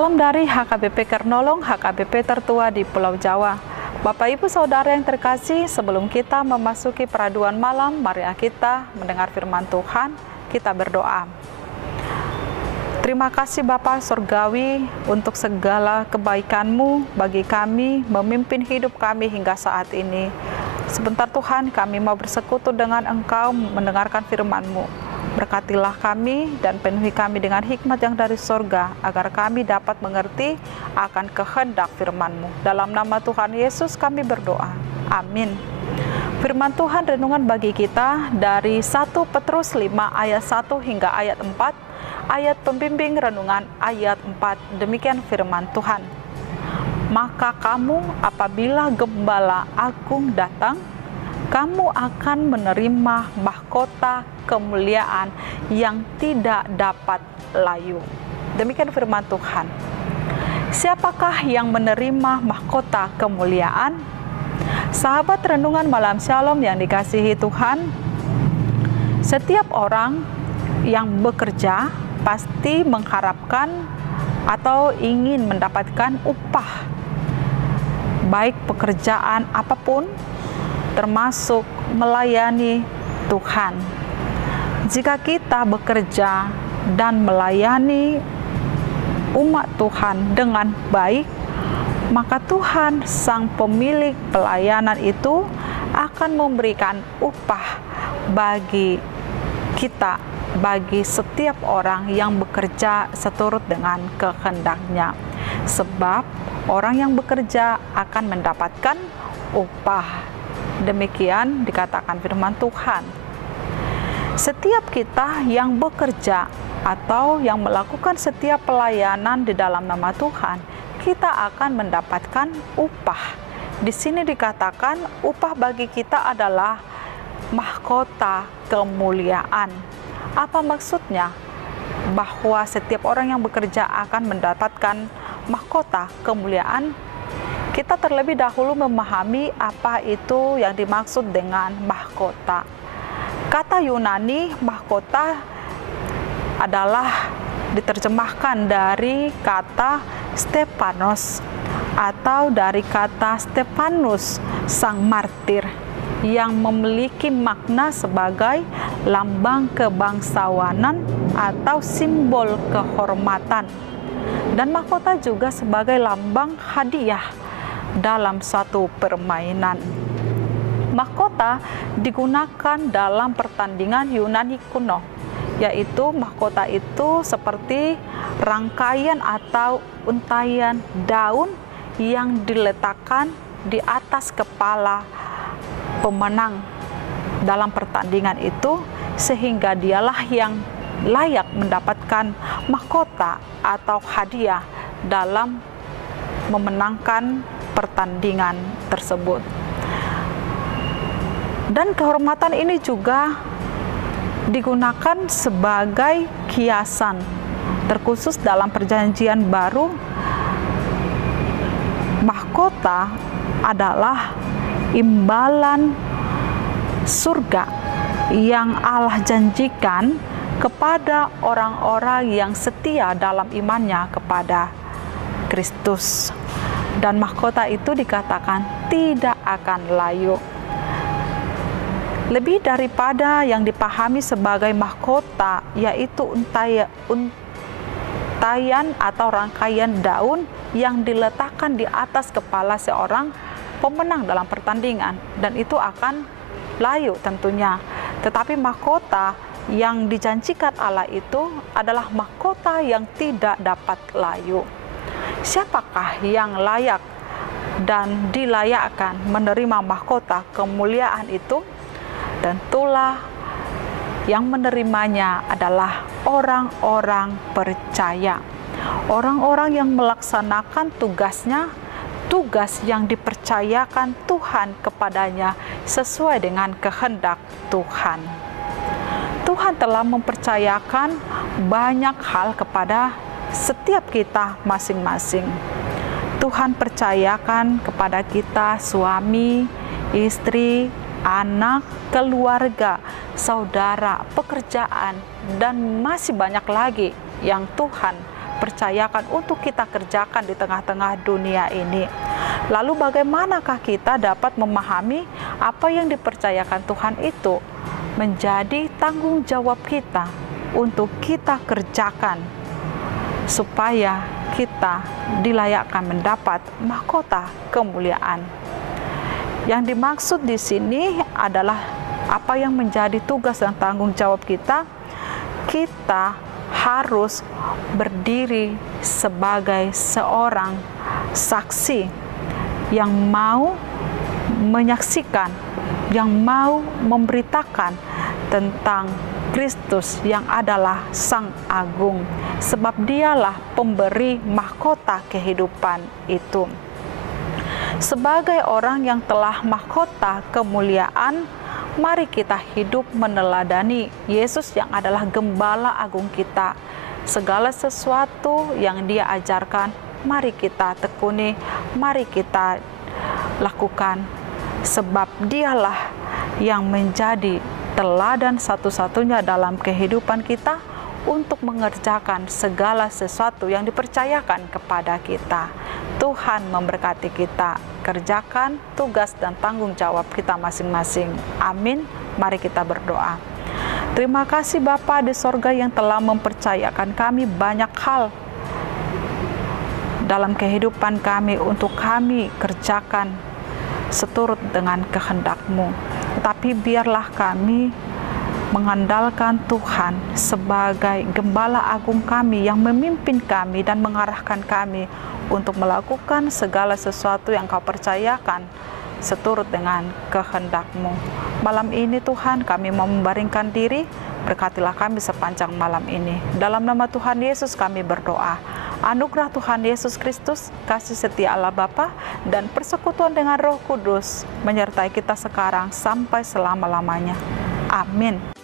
Salam dari HKBP Kernolong, HKBP tertua di Pulau Jawa. Bapak Ibu Saudara yang terkasih, sebelum kita memasuki peraduan malam, mari kita mendengar firman Tuhan, kita berdoa. Terima kasih Bapa Surgawi untuk segala kebaikan-Mu bagi kami, memimpin hidup kami hingga saat ini. Sebentar Tuhan, kami mau bersekutu dengan Engkau mendengarkan firman-Mu. Berkatilah kami dan penuhi kami dengan hikmat yang dari surga, agar kami dapat mengerti akan kehendak firman-Mu. Dalam nama Tuhan Yesus kami berdoa. Amin. Firman Tuhan renungan bagi kita dari 1 Petrus 5 ayat 1 hingga ayat 4, ayat pembimbing renungan ayat 4, demikian firman Tuhan. Maka kamu apabila gembala agung datang, kamu akan menerima mahkota kemuliaan yang tidak dapat layu. Demikian firman Tuhan. Siapakah yang menerima mahkota kemuliaan? Sahabat renungan malam Shalom yang dikasihi Tuhan, setiap orang yang bekerja pasti mengharapkan atau ingin mendapatkan upah, baik pekerjaan apapun, termasuk melayani Tuhan. Jika kita bekerja dan melayani umat Tuhan dengan baik, maka Tuhan Sang Pemilik pelayanan itu akan memberikan upah bagi kita, bagi setiap orang yang bekerja seturut dengan kehendak-Nya. Sebab orang yang bekerja akan mendapatkan upah. Demikian dikatakan firman Tuhan. Setiap kita yang bekerja atau yang melakukan setiap pelayanan di dalam nama Tuhan, kita akan mendapatkan upah. Di sini dikatakan upah bagi kita adalah mahkota kemuliaan. Apa maksudnya? Bahwa setiap orang yang bekerja akan mendapatkan mahkota kemuliaan. Kita terlebih dahulu memahami apa itu yang dimaksud dengan mahkota. Kata Yunani mahkota adalah diterjemahkan dari kata Stepanos atau dari kata Stefanus sang martir, yang memiliki makna sebagai lambang kebangsawanan atau simbol kehormatan. Dan mahkota juga sebagai lambang hadiah dalam suatu permainan. Mahkota digunakan dalam pertandingan Yunani kuno, yaitu mahkota itu seperti rangkaian atau untaian daun yang diletakkan di atas kepala pemenang dalam pertandingan itu, sehingga dialah yang layak mendapatkan mahkota atau hadiah dalam memenangkan pertandingan tersebut. Dan kehormatan ini juga digunakan sebagai kiasan, terkhusus dalam perjanjian baru. Mahkota adalah imbalan surga yang Allah janjikan kepada orang-orang yang setia dalam imannya kepada Kristus. Dan mahkota itu dikatakan tidak akan layu. Lebih daripada yang dipahami sebagai mahkota, yaitu untaian atau rangkaian daun yang diletakkan di atas kepala seorang pemenang dalam pertandingan, dan itu akan layu tentunya. Tetapi mahkota yang dijanjikan Allah itu adalah mahkota yang tidak dapat layu. Siapakah yang layak dan dilayakkan menerima mahkota kemuliaan itu? Tentulah yang menerimanya adalah orang-orang percaya, orang-orang yang melaksanakan tugasnya, tugas yang dipercayakan Tuhan kepadanya sesuai dengan kehendak Tuhan. Tuhan telah mempercayakan banyak hal kepada setiap kita masing-masing. Tuhan percayakan kepada kita suami, istri, anak, keluarga, saudara, pekerjaan, dan masih banyak lagi yang Tuhan dipercayakan untuk kita kerjakan di tengah-tengah dunia ini. Lalu bagaimanakah kita dapat memahami apa yang dipercayakan Tuhan itu menjadi tanggung jawab kita untuk kita kerjakan supaya kita dilayakkan mendapat mahkota kemuliaan. Yang dimaksud di sini adalah apa yang menjadi tugas dan tanggung jawab kita. Kita harus berdiri sebagai seorang saksi yang mau menyaksikan, yang mau memberitakan tentang Kristus yang adalah Sang Agung, sebab Dialah pemberi mahkota kehidupan itu. Sebagai orang yang telah mahkota kemuliaan, mari kita hidup meneladani Yesus yang adalah Gembala Agung kita. Segala sesuatu yang Dia ajarkan, mari kita tekuni, mari kita lakukan, sebab Dialah yang menjadi teladan satu-satunya dalam kehidupan kita untuk mengerjakan segala sesuatu yang dipercayakan kepada kita. Tuhan memberkati kita, kerjakan tugas dan tanggung jawab kita masing-masing. Amin. Mari kita berdoa. Terima kasih Bapa di sorga yang telah mempercayakan kami banyak hal dalam kehidupan kami untuk kami kerjakan seturut dengan kehendak-Mu. Tapi biarlah kami mengandalkan Tuhan sebagai Gembala Agung kami yang memimpin kami dan mengarahkan kami untuk melakukan segala sesuatu yang Kau percayakan seturut dengan kehendak-Mu. Malam ini Tuhan kami mau membaringkan diri, berkatilah kami sepanjang malam ini. Dalam nama Tuhan Yesus kami berdoa. Anugerah Tuhan Yesus Kristus, kasih setia Allah Bapa, dan persekutuan dengan Roh Kudus menyertai kita sekarang sampai selama-lamanya. Amin.